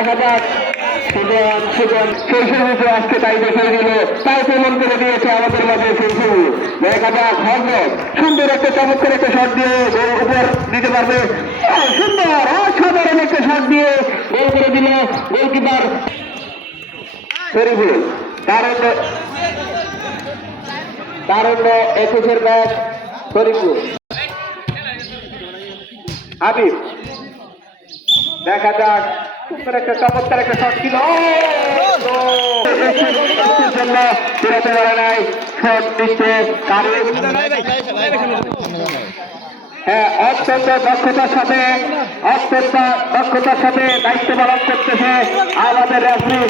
দেখা যাক আজকে তাই দেখে দিল, তাই প্রমাণ করে দিয়েছে আমাদের মাঝে শিশু। দেখা যাক হজরত সুন্দর একটা চমৎকার একটা শট দিয়ে উপর দিতে পারবে, সুন্দর অসাধারণ একটা শট দিয়ে গোল করে দিল গোলকিপার শরীফুল। তারণ্য 21-এর ব্যাট শরীফুল। হাবিব দেখা যাক সুন্দর একটা চমৎকার একটা শট ছিল, জন্য ফেরাতে পারে নাই শট দিচ্ছে। হ্যাঁ, অত্যন্ত দক্ষতার সাথে দায়িত্ব পালন করতেছে আমাদের রেফারি।